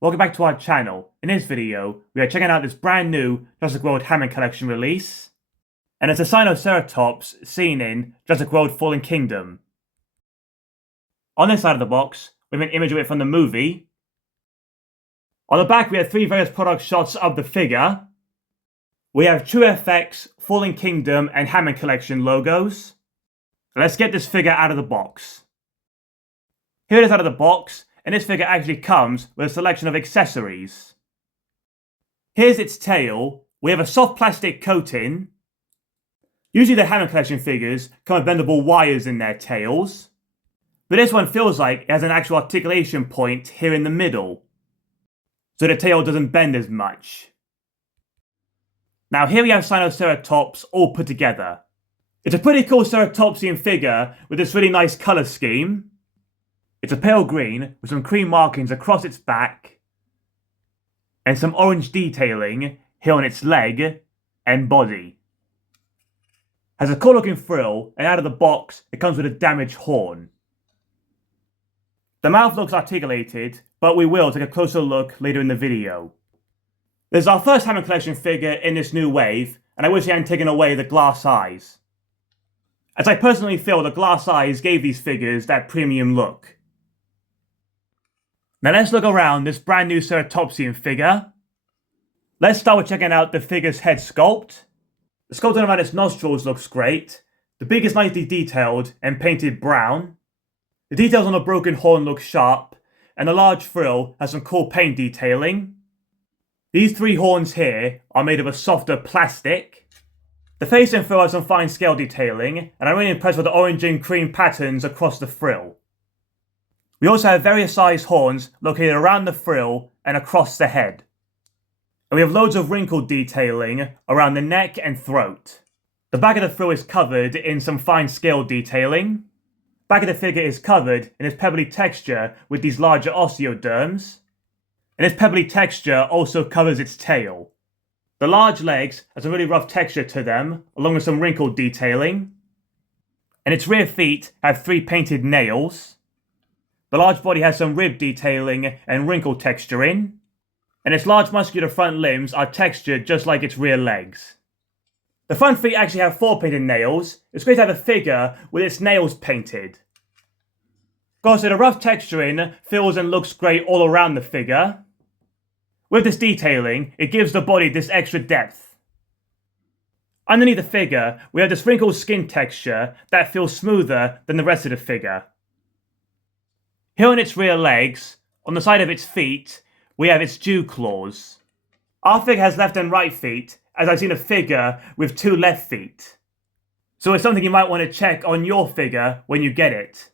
Welcome back to our channel. In this video, we are checking out this brand new Jurassic World Hammond Collection release. And it's a Sinoceratops seen in Jurassic World Fallen Kingdom. On this side of the box, we have an image of it from the movie. On the back, we have three various product shots of the figure. We have TrueFX, Fallen Kingdom, and Hammond Collection logos. Let's get this figure out of the box. Here it is out of the box, and this figure actually comes with a selection of accessories. Here's its tail. We have a soft plastic coating. Usually the Hammond Collection figures come with bendable wires in their tails, but this one feels like it has an actual articulation point here in the middle, so the tail doesn't bend as much. Now here we have Sinoceratops all put together. It's a pretty cool ceratopsian figure with this really nice colour scheme. It's a pale green with some cream markings across its back and some orange detailing here on its leg and body. Has a cool looking frill, and out of the box it comes with a damaged horn. The mouth looks articulated, but we will take a closer look later in the video. This is our first Hammond Collection figure in this new wave, and I wish they hadn't taken away the glass eyes, as I personally feel the glass eyes gave these figures that premium look. Now let's look around this brand new ceratopsian figure. Let's start with checking out the figure's head sculpt. The sculpting around its nostrils looks great. The beak is nicely detailed and painted brown. The details on the broken horn look sharp, and the large frill has some cool paint detailing. These three horns here are made of a softer plastic. The face and frill have some fine scale detailing, and I'm really impressed with the orange and cream patterns across the frill. We also have various sized horns located around the frill and across the head. And we have loads of wrinkle detailing around the neck and throat. The back of the frill is covered in some fine scale detailing. Back of the figure is covered in its pebbly texture with these larger osteoderms. And this pebbly texture also covers its tail. The large legs have a really rough texture to them, along with some wrinkle detailing. And its rear feet have three painted nails. The large body has some rib detailing and wrinkle texturing. And its large muscular front limbs are textured just like its rear legs. The front feet actually have four painted nails. It's great to have a figure with its nails painted. Of course, the rough texturing feels and looks great all around the figure. With this detailing, it gives the body this extra depth. Underneath the figure, we have this wrinkled skin texture that feels smoother than the rest of the figure. Here on its rear legs, on the side of its feet, we have its dew claws. Our figure has left and right feet, as I've seen a figure with two left feet. So it's something you might want to check on your figure when you get it.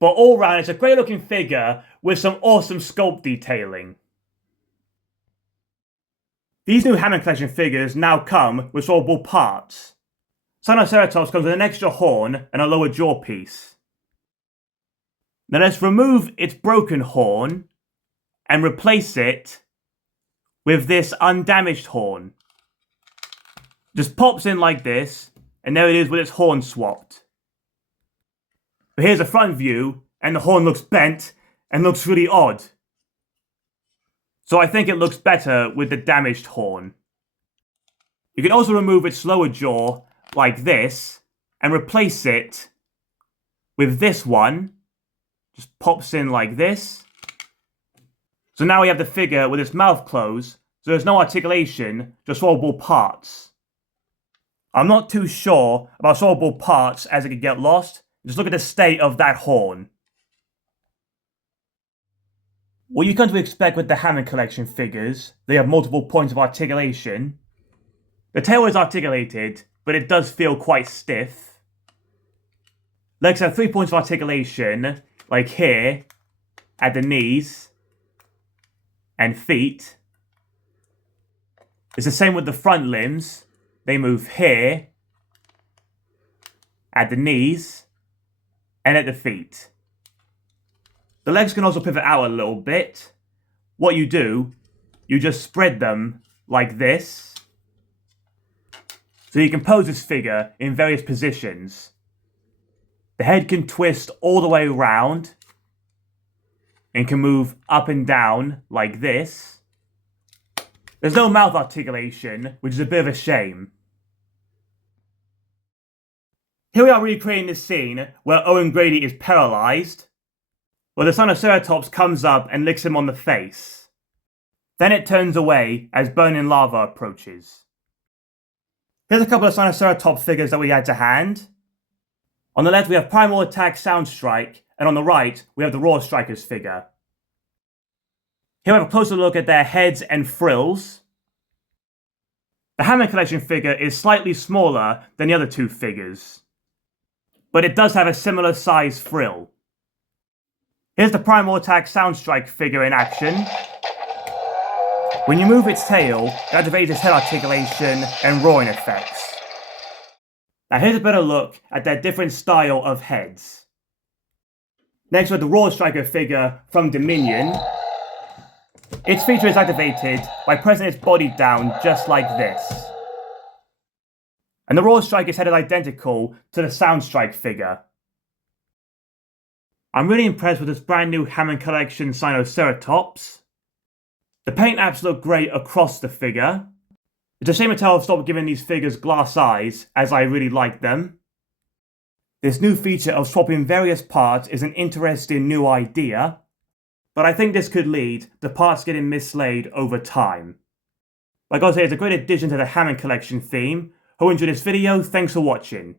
But all round, it's a great looking figure with some awesome sculpt detailing. These new Hammond Collection figures now come with swappable parts. Sinoceratops comes with an extra horn and a lower jaw piece. Now let's remove its broken horn and replace it with this undamaged horn. Just pops in like this, and there it is with its horn swapped. But here's a front view, and the horn looks bent and looks really odd. So I think it looks better with the damaged horn. You can also remove its lower jaw like this and replace it with this one. Just pops in like this. So now we have the figure with its mouth closed, so there's no articulation, just swappable parts. I'm not too sure about swappable parts as it could get lost. Just look at the state of that horn. What you come to expect with the Hammond Collection figures, they have multiple points of articulation. The tail is articulated, but it does feel quite stiff. Legs have 3 points of articulation, like here, at the knees, and feet. It's the same with the front limbs. They move here, at the knees, and at the feet. The legs can also pivot out a little bit. What you do, you just spread them like this. So you can pose this figure in various positions. The head can twist all the way around. and can move up and down like this. There's no mouth articulation, which is a bit of a shame. Here we are recreating this scene where Owen Grady is paralysed, where the Sinoceratops comes up and licks him on the face. Then it turns away as burning lava approaches. Here's a couple of Sinoceratops figures that we had to hand. On the left we have Primal Attack Soundstrike, and on the right we have the Raw Strikers figure. Here we have a closer look at their heads and frills. The Hammond Collection figure is slightly smaller than the other two figures, but it does have a similar size frill. Here's the Primal Attack Soundstrike figure in action. When you move its tail, it activates its head articulation and roaring effects. Now here's a better look at their different style of heads. Next we have the Raw Striker figure from Dominion. Its feature is activated by pressing its body down just like this. And the Raw Striker's head is identical to the Soundstrike figure. I'm really impressed with this brand new Hammond Collection Sinoceratops. The paint apps look great across the figure. It's a shame Mattel stopped giving these figures glass eyes, as I really like them. This new feature of swapping various parts is an interesting new idea, but I think this could lead to parts getting mislaid over time. Like I say, it's a great addition to the Hammond Collection theme. Hope you enjoyed this video, thanks for watching.